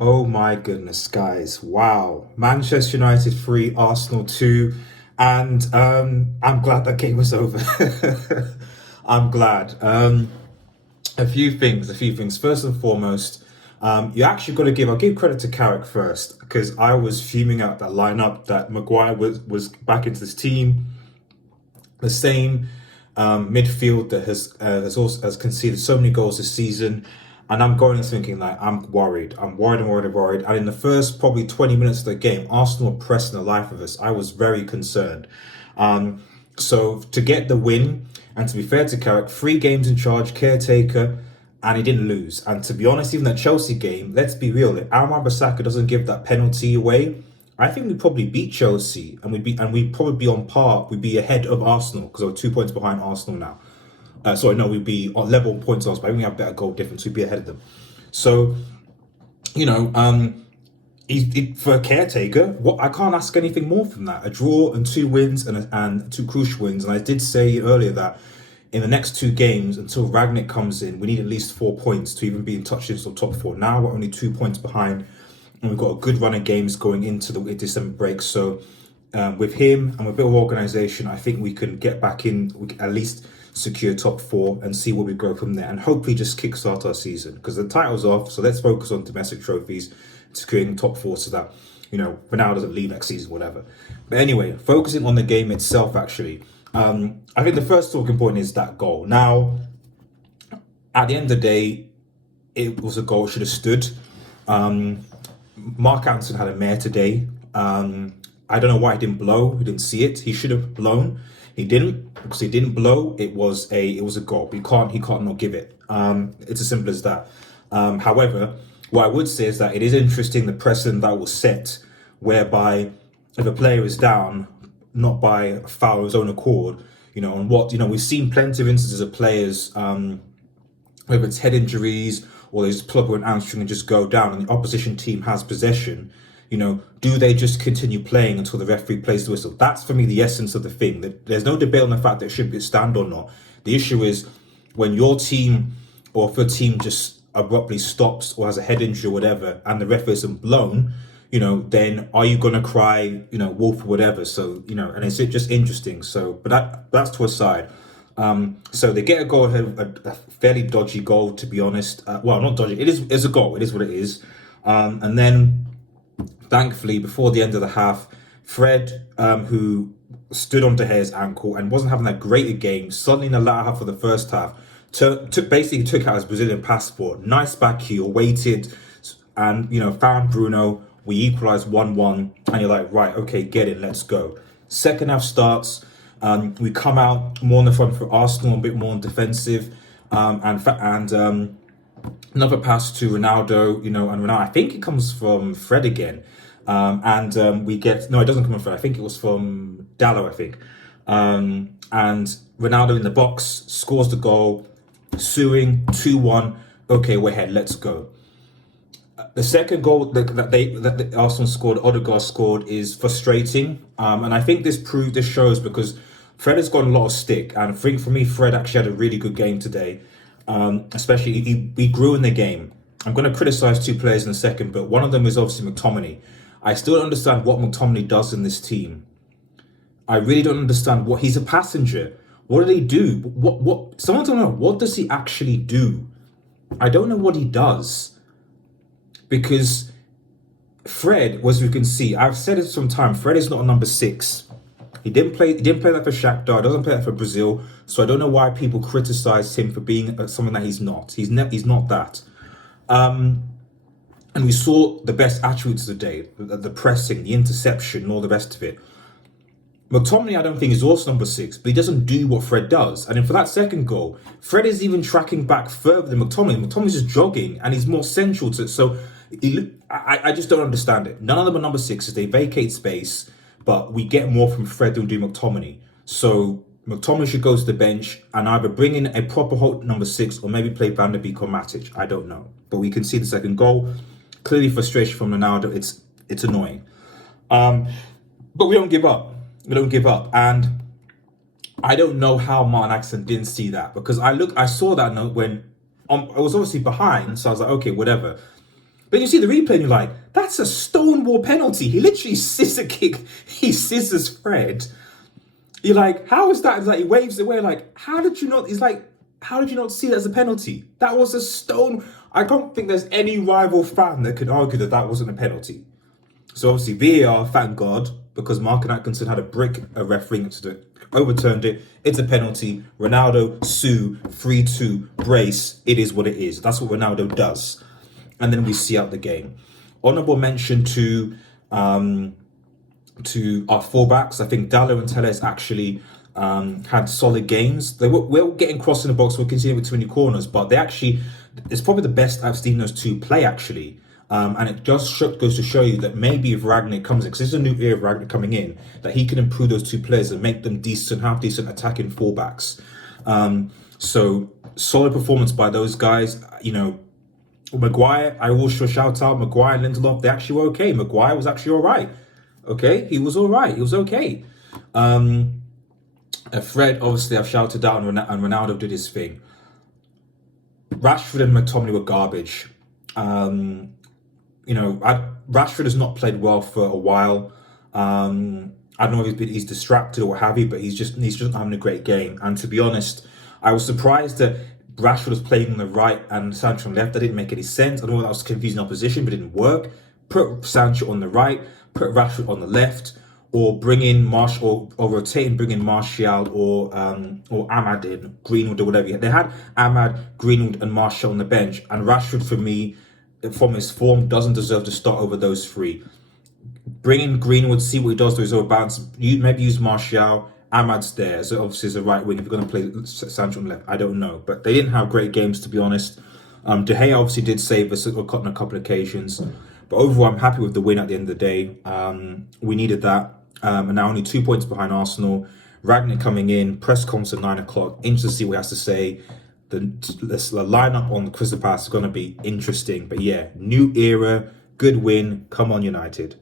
Oh my goodness, guys. Wow. Manchester United 3, Arsenal 2. And I'm glad that game was over. I'm glad. A few things. First and foremost, you actually got to I'll give credit to Carrick first, because I was fuming out that lineup that Maguire was back into this team. The same midfield that has conceded so many goals this season, and I'm going and thinking like I'm worried. I'm worried. I'm worried. I'm worried. And in the first probably 20 minutes of the game, Arsenal were pressing the life of us. I was very concerned. So to get the win, and to be fair to Carrick, 3 games in charge, caretaker, and he didn't lose. And to be honest, even that Chelsea game, let's be real, if Aaron Bissaka doesn't give that penalty away, I think we'd probably beat Chelsea, and we'd probably be on par. We'd be ahead of Arsenal because we're 2 points behind Arsenal now. Sorry, no, we'd be on level points on us, but I think we have better goal difference. We'd be ahead of them. So, you know, for a caretaker, what I can't ask anything more from that. A draw and 2 wins and 2 crucial wins. And I did say earlier that in the next 2 games, until Rangnick comes in, we need at least 4 points to even be in touch with the top 4. Now we're only 2 points behind, and we've got a good run of games going into the December break. So with him and with a bit of organisation, I think we can get back in. We can at least secure top 4 and see where we go from there, and hopefully just kickstart our season, because the title's off. So let's focus on domestic trophies, securing top 4, so that Ronaldo doesn't leave next season, whatever. But anyway, focusing on the game itself, actually, I think the first talking point is that goal. Now, at the end of the day, it was a goal that should have stood. Mark Anson had a mare today. I don't know why he didn't blow. He didn't see it. He should have blown. He didn't, because he didn't blow. It was a goal. But he can't not give it. It's as simple as that. However, what I would say is that it is interesting the precedent that was set, whereby if a player is down, not by a foul of his own accord, we've seen plenty of instances of players, whether it's head injuries or they just pull up with an hamstring and just go down, and the opposition team has possession. Do they just continue playing until the referee plays the whistle? That's for me the essence of the thing. There's no debate on the fact that it should be a stand or not. The issue is when your team, or if a team just abruptly stops or has a head injury or whatever, and the referee isn't blown, then are you gonna cry, wolf or whatever? So, and it's just interesting. So, but that's to a side. So they get a goal ahead, a fairly dodgy goal, to be honest. Well, not dodgy. It's a goal. It is what it is. And then, thankfully, before the end of the half, Fred, who stood on De Gea's ankle and wasn't having that great a game, suddenly in the latter half of the first half, took out his Brazilian passport. Nice back heel, waited, and found Bruno. We equalised 1-1, and you're like, right, okay, get it, let's go. Second half starts. We come out more on the front for Arsenal, a bit more on defensive, and another pass to Ronaldo, and Ronaldo, I think it comes from Fred again, we get, no, it doesn't come from Fred, I think it was from Dallo, I think, and Ronaldo in the box scores the goal, suing 2-1. Okay, we're ahead, let's go. The second goal that Arsenal scored, Odegaard scored, is frustrating, and I think this shows, because Fred has got a lot of stick, and I think for me, Fred actually had a really good game today. Especially he grew in the game. I'm going to criticise 2 players in a second, but one of them is obviously McTominay. I still don't understand what McTominay does in this team. I really don't understand what he's a passenger. What did he do? What? Someone don't know. What does he actually do? I don't know what he does. Because Fred, as you can see, I've said it some time, Fred is not a number 6. He didn't play that for Shakhtar, doesn't play that for Brazil, so I don't know why people criticise him for being something that he's not. He's not that. And we saw the best attributes of the day, the pressing, the interception, and all the rest of it. McTominay, I don't think, is also number 6, but he doesn't do what Fred does. And then for that second goal, Fred is even tracking back further than McTominay. McTominay's just jogging, and he's more central to it. So I just don't understand it. None of them are number 6s. They vacate space, but we get more from Fred than we do McTominay. So McTominay should go to the bench and either bring in a proper number 6 or maybe play Van der Beek or Matic. I don't know. But we can see the second goal. Clearly frustration from Ronaldo. It's annoying. But we don't give up. We don't give up. And I don't know how Martin Atkinson didn't see that, because I saw that note when I was obviously behind, so I was like, okay, whatever. But you see the replay and you're like, that's a stonewall penalty. He literally he scissors Fred. You're like, how is that? It's like he waves it away. Like, how did you not? He's like, how did you not see that as a penalty? That was a stone. I don't think there's any rival fan that could argue that that wasn't a penalty. So obviously VAR, thank God, because Mark Atkinson had a referee incident, overturned it. It's a penalty. Ronaldo, sue, 3-2, brace. It is what it is. That's what Ronaldo does. And then we see out the game. Honourable mention to our fullbacks. I think Dallo and Telles actually had solid games. They were getting crossed in the box, we're continuing with too many corners, but it's probably the best I've seen those two play actually. And it just goes to show you that maybe if Rangnick comes in, because there's a new era of Rangnick coming in, that he can improve those two players and make them half decent attacking fullbacks. So solid performance by those guys. You know, Maguire, I will shout out Maguire and Lindelof. They actually were okay. Maguire was actually all right. Okay, he was all right. He was okay. Fred, obviously, I've shouted out, and Ronaldo did his thing. Rashford and McTominay were garbage. Rashford has not played well for a while. I don't know if he's distracted or what have you, but he's just not having a great game. And to be honest, I was surprised that Rashford was playing on the right and Sancho on the left. That didn't make any sense. I don't know that was confusing opposition, but it didn't work. Put Sancho on the right, put Rashford on the left, or bring in Martial, or rotate and bring in Martial or Ahmad in, Greenwood or whatever. They had Ahmad, Greenwood and Martial on the bench, and Rashford for me, from his form, doesn't deserve to start over those three. Bring in Greenwood, see what he does to his overbounce. Maybe use Martial. Ahmad's there, so obviously as a right wing. If you're going to play Sancho on the left, I don't know. But they didn't have great games, to be honest. De Gea obviously did save us on a couple of occasions. But overall, I'm happy with the win at the end of the day. We needed that. And now only 2 points behind Arsenal. Rangnick coming in, press conference at 9 o'clock. Interesting to see what he has to say. The lineup on Crystal Palace is going to be interesting. But yeah, new era, good win. Come on, United.